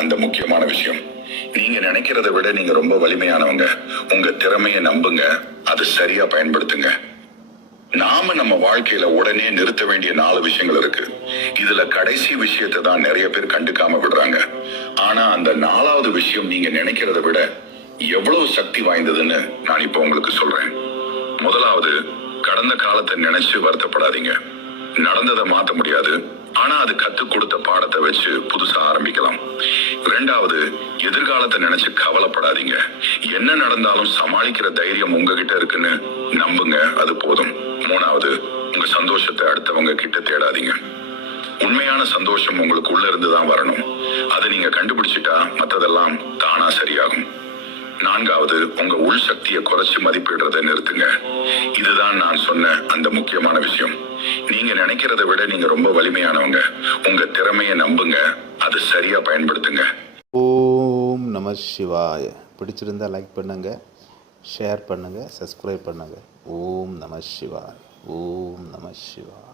அந்த முக்கியமான விஷயம். நீங்க நினைக்கிறத விட நீங்க ரொம்ப வலிமையானவங்க. உங்க திறமையை நம்புங்க, அது சரியா பயன்படுத்துங்க. நாம நம்ம வாழ்க்கையில உடனே நிறுத்த வேண்டிய 4 விஷயங்கள் இருக்கு. இதுல கடைசி விஷயத்தை தான் நிறைய பேர் கண்டுக்காம விடுறாங்க. ஆனா அந்த 4வது விஷயம் நீங்க நினைக்கிறத விட எவ்வளவு சக்தி வாய்ந்ததுன்னு நான் இப்ப உங்களுக்கு சொல்றேன். முதலாவது, கடந்த காலத்தை நினைச்சு வருத்தப்படாதீங்க. நடந்ததை மாத்த முடியாது, ஆனா அது கத்துக் கொடுத்த பாடத்தை வச்சு புதுசா ஆரம்பிக்கலாம். 2வது, எதிர்காலத்தை நினைச்சு கவலைப்படாதீங்க. என்ன நடந்தாலும் சமாளிக்கிற தைரியம் உங்ககிட்ட இருக்குன்னு நம்புங்க, அது போதும். 3வது, உங்க சந்தோஷத்தை அடுத்தவங்க கிட்ட தேடாதீங்க. உண்மையான சந்தோஷம் உங்களுக்கு உள்ள இருந்துதான் வரணும். அதை நீங்க கண்டுபிடிச்சிட்டா மத்ததெல்லாம் தானா சரியாகும். 4வது, உங்க உள் சக்தியை குறைச்சு மதிப்பிடுறதை நிறுத்துங்க. இதுதான் நான் சொன்ன அந்த முக்கியமான விஷயம். நீங்க நினைக்கிறத விட நீங்க ரொம்ப வலிமையானவங்க. உங்க திறமையை நம்புங்க, அது சரியா பயன்படுத்துங்க. ஓம் நம சிவாய. பிடிச்சிருந்தா லைக் பண்ணுங்க, ஷேர் பண்ணுங்க, சப்ஸ்கிரைப் பண்ணுங்க. ஓம் நம சிவாய. ஓம் நம சிவாய.